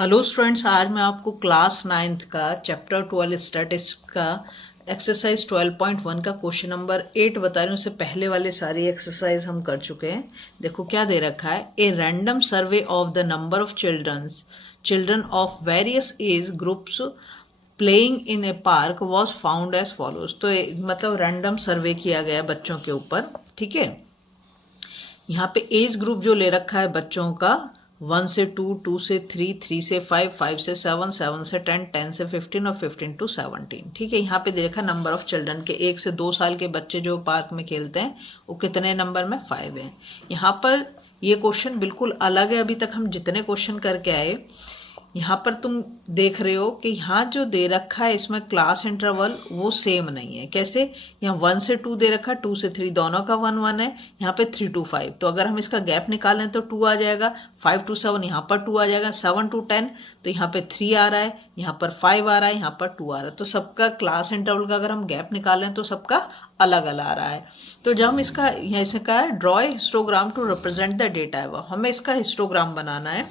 Hello students, आज मैं आपको क्लास 9th का चैप्टर 12 स्टैटिस्टिक्स का एक्सरसाइज 12.1 का क्वेश्चन नंबर 8 बता रही हूँ। उससे पहले वाले सारी एक्सरसाइज हम कर चुके हैं। देखो क्या दे रखा है, a random survey of the number of children of various age groups playing in a park was found as follows. तो मतलब रैंडम सर्वे किया गया बच्चों के ऊपर, ठीक है। यहाँ पे एज ग्रुप जो ले रखा है बच्चों का 1 से 2, 2 से 3, 3 से 5, 5 से 7, 7 से 10, 10 से 15 और 15 to 17, ठीक है। यहाँ पे दे रखा नंबर ऑफ चिल्ड्रन के 1 से 2 साल के बच्चे जो पार्क में खेलते हैं वो कितने नंबर में 5 हैं। यहाँ पर ये क्वेश्चन बिल्कुल अलग है अभी तक हम जितने क्वेश्चन करके आए। यहाँ पर तुम देख रहे हो कि यहाँ जो दे रखा है इसमें क्लास इंटरवल वो सेम नहीं है। कैसे, यहाँ 1 से 2 दे रखा है, 2 से 3 दोनों का 1 1 है, यहाँ पे 3 to 5। तो अगर हम इसका गैप निकालें तो 2 आ जाएगा, 5 to 7 यहाँ पर 2 आ जाएगा, 7 to 10 तो यहाँ पे 3 आ रहा है, यहाँ पर 5 आ रहा है, यहाँ पर 2 आ रहा है। तो सबका क्लास इंटरवल का अगर हम गैप निकालें तो सबका अलग अलग आ रहा है। तो जब हम इसका यहाँ इसने कहा है draw histogram to represent the data, हमें इसका हिस्टोग्राम बनाना है।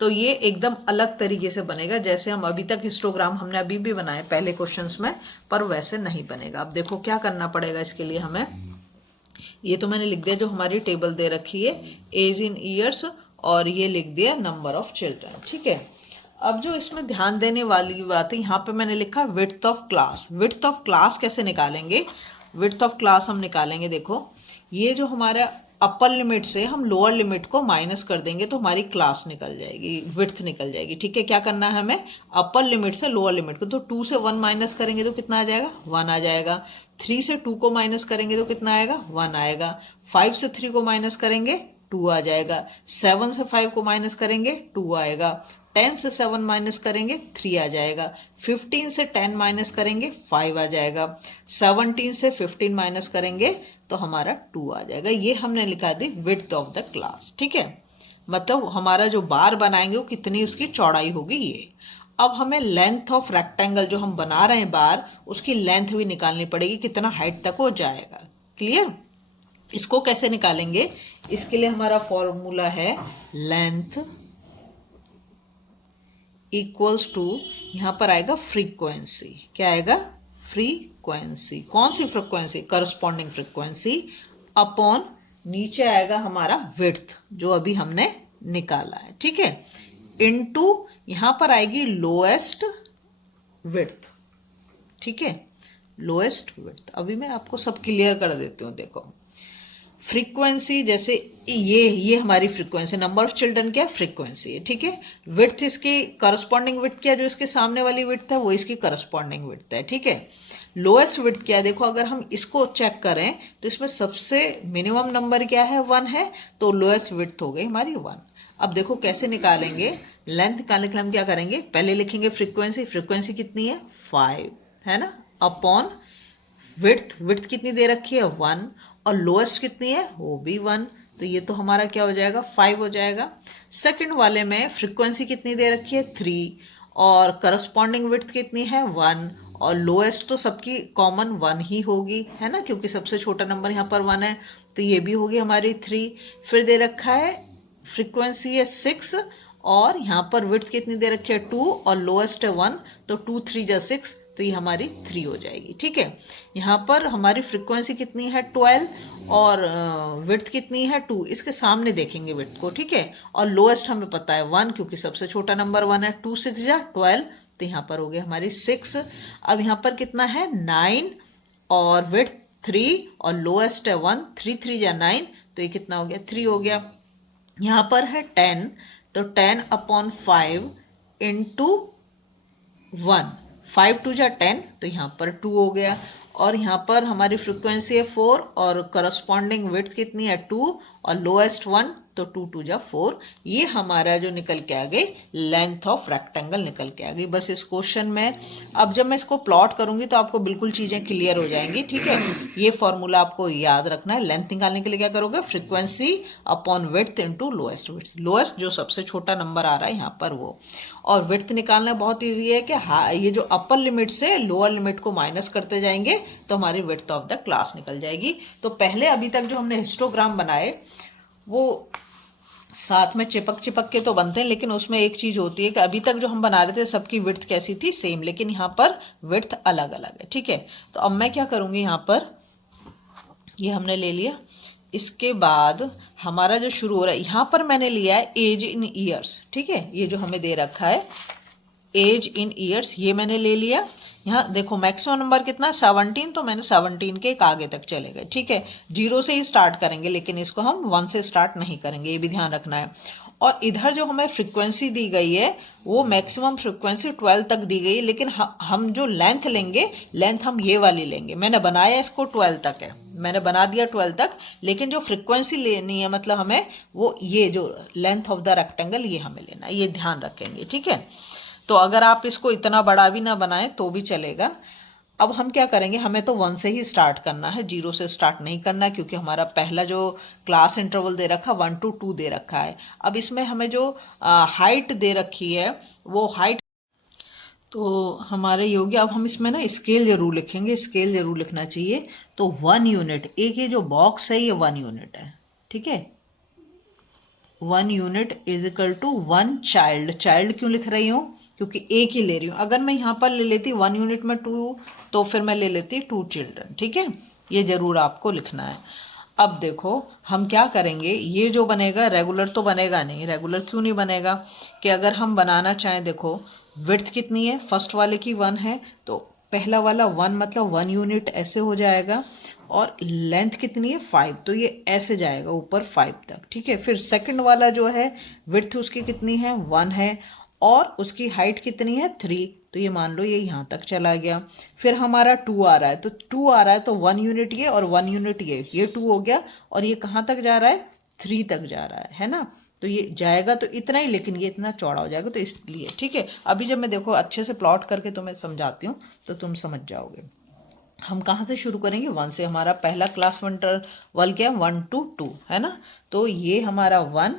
तो ये एकदम अलग तरीके से बनेगा जैसे हम अभी तक हिस्टोग्राम हमने अभी भी बनाए पहले क्वेश्चंस में, पर वैसे नहीं बनेगा। अब देखो क्या करना पड़ेगा इसके लिए हमें। ये तो मैंने लिख दिया जो हमारी टेबल दे रखी है एज इन ईयर्स, और ये लिख दिया नंबर ऑफ चिल्ड्रन, ठीक है। अब जो इसमें ध्यान देने वाली बात है, यहाँ पे मैंने लिखा width of class. Width of class कैसे निकालेंगे? विड्थ ऑफ क्लास हम निकालेंगे, देखो ये जो हमारा अपर लिमिट से हम लोअर लिमिट को माइनस कर देंगे तो हमारी क्लास निकल जाएगी, विड्थ निकल जाएगी, ठीक है। क्या करना है हमें, अपर लिमिट से लोअर लिमिट को, तो 2 से 1 माइनस करेंगे तो कितना आ जाएगा, 1 आ जाएगा। 3 से 2 को माइनस करेंगे तो कितना आएगा, 1 आएगा। 5 से 3 को माइनस करेंगे 2 आ जाएगा। 7 से 5 को माइनस करेंगे 2 आएगा। 10 से 7 माइनस करेंगे 3 आ जाएगा। 15 से 10 माइनस करेंगे 5 आ जाएगा। 17 से 15 माइनस करेंगे तो हमारा 2 आ जाएगा। ये हमने लिखा दी विड्थ ऑफ द क्लास, ठीक है। मतलब हमारा जो बार बनाएंगे वो कितनी उसकी चौड़ाई होगी ये। अब हमें लेंथ ऑफ रेक्टेंगल जो हम बना रहे हैं बार, उसकी लेंथ भी निकालनी पड़ेगी, कितना हाइट तक वो जाएगा। क्लियर? इसको कैसे निकालेंगे? इसके लिए हमारा फॉर्मूला है लेंथ इक्वल्स टू, यहाँ पर आएगा फ्रीक्वेंसी। क्या आएगा? फ्रीक्वेंसी। कौन सी फ्रीक्वेंसी? करस्पॉन्डिंग फ्रीक्वेंसी अपॉन नीचे आएगा हमारा विड्थ जो अभी हमने निकाला है, ठीक है, इनटू यहाँ पर आएगी लोएस्ट विड्थ, ठीक है, लोएस्ट विड्थ। अभी मैं आपको सब क्लियर कर देती हूँ। देखो फ्रीक्वेंसी, जैसे ये हमारी फ्रीक्वेंसी, नंबर ऑफ चिल्ड्रन क्या फ्रीक्वेंसी है, ठीक है। विड्थ इसकी करस्पॉन्डिंग विड्थ क्या, जो इसके सामने वाली विड्थ है वो इसकी करस्पॉन्डिंग विड्थ है, ठीक है। लोएस्ट विड्थ क्या है, देखो अगर हम इसको चेक करें तो इसमें सबसे मिनिमम नंबर क्या है, 1 है, तो लोएस्ट विड्थ हो गई हमारी 1। अब देखो कैसे निकालेंगे लेंथ निकालने के लिए हम क्या करेंगे, पहले लिखेंगे फ्रीक्वेंसी। फ्रीक्वेंसी कितनी है, 5 है ना, अपॉन विड्थ। विड्थ कितनी दे रखी है, 1, और लोएस्ट कितनी है, वो भी 1, तो ये तो हमारा क्या हो जाएगा, 5 हो जाएगा। सेकंड वाले में फ्रीक्वेंसी कितनी दे रखी है, 3, और करस्पॉन्डिंग विड्थ कितनी है, 1, और लोएस्ट तो सबकी कॉमन 1 ही होगी, है ना, क्योंकि सबसे छोटा नंबर यहाँ पर 1 है, तो ये भी होगी हमारी 3। फिर दे रखा है फ्रीक्वेंसी है 6, और यहाँ पर विड्थ कितनी दे रखी है, 2, और लोएस्ट है 1, तो 2 3 जा 6, तो ये हमारी 3 हो जाएगी, ठीक है। यहाँ पर हमारी फ्रीक्वेंसी कितनी है, 12, और विड्थ कितनी है, 2। इसके सामने देखेंगे विड्थ को, ठीक है, और लोएस्ट हमें पता है 1, क्योंकि सबसे छोटा नंबर 1 है। 2 6 जा 12, तो यहाँ पर हो गया हमारी 6। अब यहाँ पर कितना है, 9, और विड्थ 3, और लोएस्ट है 1, 3 3 जा 9, तो ये कितना हो गया, 3 हो गया। यहाँ पर है 10, तो 10 अपॉन 5 इंटू 1, 5 2 जा 10, तो यहाँ पर 2 हो गया। और यहाँ पर हमारी फ्रीक्वेंसी है 4, और करस्पॉन्डिंग विड्थ कितनी है, 2, और लोएस्ट 1, तो 2 2 जा 4। ये हमारा जो निकल के आ गई लेंथ ऑफ रेक्टेंगल निकल के आ गई बस इस क्वेश्चन में। अब जब मैं इसको प्लॉट करूंगी तो आपको बिल्कुल चीज़ें क्लियर हो जाएंगी, ठीक है। ये फॉर्मूला आपको याद रखना है। लेंथ निकालने के लिए क्या करोगे, frequency upon width into lowest width. Lowest जो सबसे छोटा नंबर आ रहा है यहाँ पर वो, और विड्थ निकालना बहुत ईजी है कि ये जो अपर लिमिट से लोअर लिमिट को माइनस करते जाएंगे तो हमारी विड्थ ऑफ द क्लास निकल जाएगी। तो पहले अभी तक जो हमने हिस्टोग्राम बनाए वो साथ में चिपक चिपक के तो बनते हैं, लेकिन उसमें एक चीज होती है कि अभी तक जो हम बना रहे थे सबकी विड्थ कैसी थी, सेम, लेकिन यहाँ पर विड्थ अलग अलग है। ठीक है, तो अब मैं क्या करूँगी, यहाँ पर ये हमने ले लिया। इसके बाद हमारा जो शुरू हो रहा है, यहाँ पर मैंने लिया है एज इन ईयर्स। ठीक है, ये जो हमें दे रखा है एज इन ईयर्स, ये मैंने ले लिया। यहाँ देखो मैक्सिमम नंबर कितना है 17, तो मैंने 17 के एक आगे तक चले गए। ठीक है, 0 से ही स्टार्ट करेंगे, लेकिन इसको हम 1 से स्टार्ट नहीं करेंगे, ये भी ध्यान रखना है। और इधर जो हमें फ्रीक्वेंसी दी गई है वो मैक्सिमम फ्रीक्वेंसी 12 तक दी गई है, लेकिन हम जो लेंथ लेंगे, लेंथ हम ये वाली लेंगे। मैंने बनाया इसको 12 तक है, मैंने बना दिया 12 तक, लेकिन जो फ्रीक्वेंसी लेनी है मतलब हमें वो ये जो लेंथ ऑफ द रेक्टेंगल ये हमें लेना है, ये ध्यान रखेंगे। ठीक है, तो अगर आप इसको इतना बड़ा भी ना बनाएं तो भी चलेगा। अब हम क्या करेंगे, हमें तो 1 से ही स्टार्ट करना है, 0 से स्टार्ट नहीं करना है, क्योंकि हमारा पहला जो क्लास इंटरवल दे रखा 1 to 2 दे रखा है। अब इसमें हमें जो हाइट दे रखी है वो हाइट तो हमारे योग्य, अब हम इसमें ना स्केल जरूर लिखेंगे, स्केल जरूर लिखना चाहिए। तो 1 यूनिट, एक ये जो बॉक्स है ये 1 यूनिट है। ठीक है, 1 unit is equal to 1 child. Child क्यों लिख रही हूँ, क्योंकि एक ही ले रही हूँ। अगर मैं यहाँ पर ले लेती 1 यूनिट में 2, तो फिर मैं ले लेती 2 चिल्ड्रन। ठीक है, ये जरूर आपको लिखना है। अब देखो हम क्या करेंगे, ये जो बनेगा रेगुलर तो बनेगा नहीं। रेगुलर क्यों नहीं बनेगा, कि अगर हम बनाना चाहें, देखो विड्थ कितनी है, फर्स्ट वाले की 1 है, तो पहला वाला 1 मतलब 1 यूनिट ऐसे हो जाएगा, और लेंथ कितनी है 5, तो ये ऐसे जाएगा ऊपर 5 तक। ठीक है, फिर सेकंड वाला जो है विड्थ उसकी कितनी है 1 है, और उसकी हाइट कितनी है 3, तो ये मान लो ये यहाँ तक चला गया। फिर हमारा 2 आ रहा है, तो 2 आ रहा है तो 1 यूनिट ये और 1 यूनिट ये 2 हो गया, और ये कहाँ तक जा रहा है 3 तक जा रहा है ना। तो ये जाएगा तो इतना ही, लेकिन ये इतना चौड़ा हो जाएगा, तो इसलिए। ठीक है, अभी जब मैं देखो अच्छे से प्लॉट करके तुम्हें समझाती हूँ तो तुम समझ जाओगे। हम कहाँ से शुरू करेंगे, 1 से। हमारा पहला क्लास इंटरवल क्या है 1 to 2 है ना, तो ये हमारा 1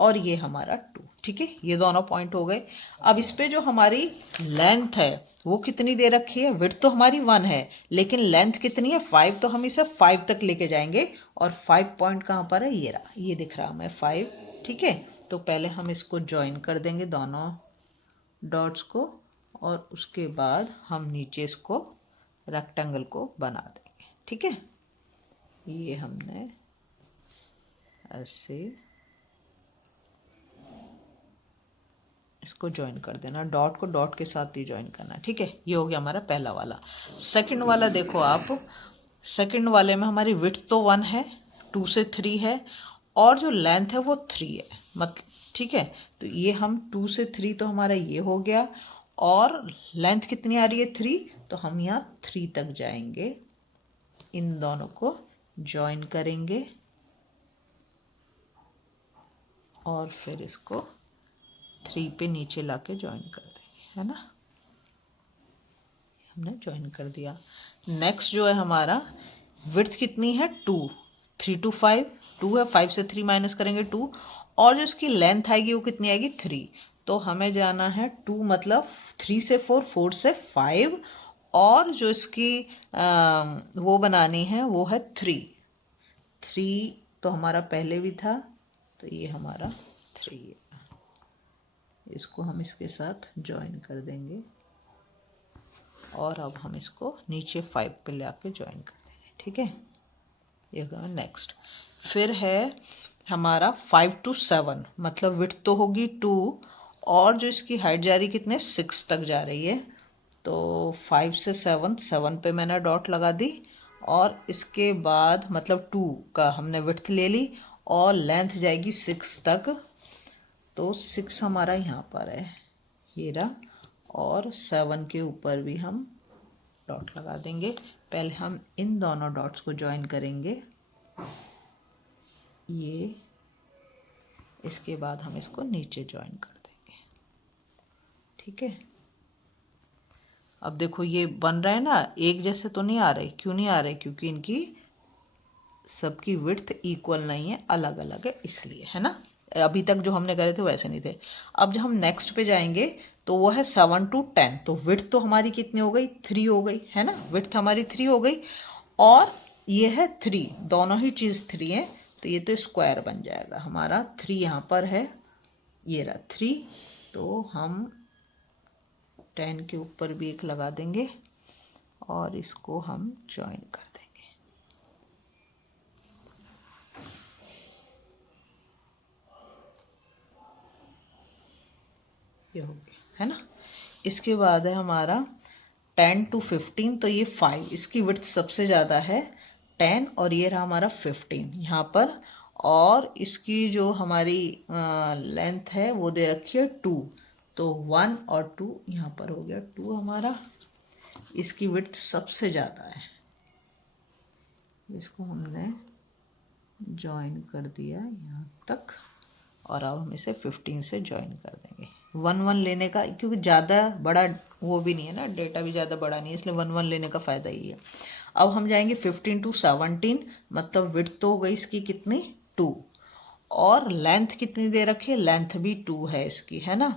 और ये हमारा 2। ठीक है, ये दोनों पॉइंट हो गए। अब इस पे जो हमारी लेंथ है वो कितनी दे रखी है, विड्थ तो हमारी 1 है, लेकिन लेंथ कितनी है 5, तो हम इसे 5 तक लेके जाएंगे। और 5 पॉइंट कहाँ पर है, ये रहा, ये दिख रहा हमें 5। ठीक है, तो पहले हम इसको ज्वाइन कर देंगे दोनों डॉट्स को, और उसके बाद हम नीचे इसको रेक्टेंगल को बना देंगे। ठीक है, ये हमने ऐसे इसको ज्वाइन कर देना, डॉट को डॉट के साथ ही ज्वाइन करना। ठीक है, ये हो गया हमारा पहला वाला। सेकंड वाला देखो आप, सेकंड वाले में हमारी विड्थ तो 1 है, 2 से 3 है, और जो लेंथ है वो 3 है मतलब। ठीक है, तो ये हम 2 से 3 तो हमारा ये हो गया, और लेंथ कितनी आ रही है 3, तो हम यहाँ 3 तक जाएंगे, इन दोनों को ज्वाइन करेंगे, और फिर इसको 3 पे नीचे लाके ज्वाइन कर देंगे, है ना। हमने ज्वाइन कर दिया। नेक्स्ट जो है हमारा विड्थ कितनी है 2, 3 to 5, 2 है, 5 से 3 माइनस करेंगे 2, और जो इसकी लेंथ आएगी वो कितनी आएगी 3, तो हमें जाना है 2 मतलब 3 से 4, 4 से 5, और जो इसकी वो बनानी है वो है 3 तो हमारा पहले भी था, तो ये हमारा 3 है। इसको हम इसके साथ ज्वाइन कर देंगे, और अब हम इसको नीचे 5 पे ले आके ज्वाइन कर देंगे। ठीक है, ये नेक्स्ट। फिर है हमारा 5 to 7, मतलब विड्थ तो होगी 2, और जो इसकी हाइट जा रही कितने 6 तक जा रही है, तो 5 से 7 पे मैंने डॉट लगा दी, और इसके बाद मतलब 2 का हमने विड्थ ले ली, और लेंथ जाएगी 6 तक, तो 6 हमारा यहाँ पर है, ये रहा, और 7 के ऊपर भी हम डॉट लगा देंगे। पहले हम इन दोनों डॉट्स को ज्वाइन करेंगे, ये, इसके बाद हम इसको नीचे ज्वाइन कर देंगे। ठीक है, अब देखो ये बन रहा है ना, एक जैसे तो नहीं आ रहे, क्यों नहीं आ रहे, क्योंकि इनकी सबकी विड्थ इक्वल नहीं है, अलग अलग है, इसलिए, है ना। अभी तक जो हमने करे थे वैसे नहीं थे। अब जब हम नेक्स्ट पे जाएंगे तो वो है 7 to 10, तो विड्थ तो हमारी कितनी हो गई 3 हो गई, है ना, विड्थ हमारी 3 हो गई, और ये है 3, दोनों ही चीज़ 3 है, तो तो ये तो स्क्वायर बन जाएगा हमारा। 3 यहाँ पर है, ये रहा 3, तो हम 10 के ऊपर भी एक लगा देंगे और इसको हम ज्वाइन कर देंगे। ये हो गया, है ना। इसके बाद है हमारा 10 to 15, तो ये 5, इसकी विड्थ सबसे ज़्यादा है 10 और ये रहा हमारा 15 यहाँ पर। और इसकी जो हमारी लेंथ है वो दे रखी है 2, तो 1 और 2 यहाँ पर हो गया 2 हमारा। इसकी विड्थ सबसे ज़्यादा है, इसको हमने ज्वाइन कर दिया यहाँ तक और अब हम इसे 15 से ज्वाइन कर देंगे। 1 1 लेने का, क्योंकि ज़्यादा बड़ा वो भी नहीं है ना, डेटा भी ज़्यादा बड़ा नहीं है, इसलिए 1 1 लेने का फ़ायदा ही है। अब हम जाएंगे 15 to 17, मतलब विड्थ तो हो गई इसकी कितनी 2, और लेंथ कितनी दे रखी है, लेंथ भी 2 है इसकी, है ना।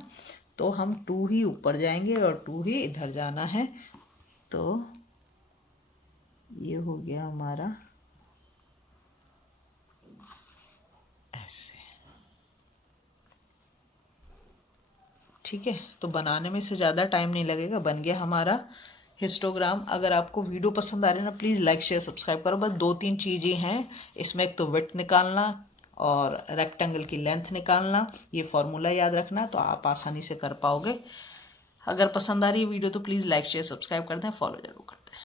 तो हम 2 ही ऊपर जाएंगे और 2 ही इधर जाना है। तो ये हो गया हमारा ऐसे, ठीक है। तो बनाने में से ज़्यादा टाइम नहीं लगेगा, बन गया हमारा हिस्टोग्राम। अगर आपको वीडियो पसंद आ रही है ना, प्लीज़ लाइक शेयर सब्सक्राइब करो। बस 2-3 चीज़ें हैं इसमें, एक तो विड्थ निकालना और रेक्टेंगल की लेंथ निकालना, ये फॉर्मूला याद रखना, तो आप आसानी से कर पाओगे। अगर पसंद आ रही है वीडियो तो प्लीज़ लाइक शेयर सब्सक्राइब कर दें, फॉलो जरूर करें।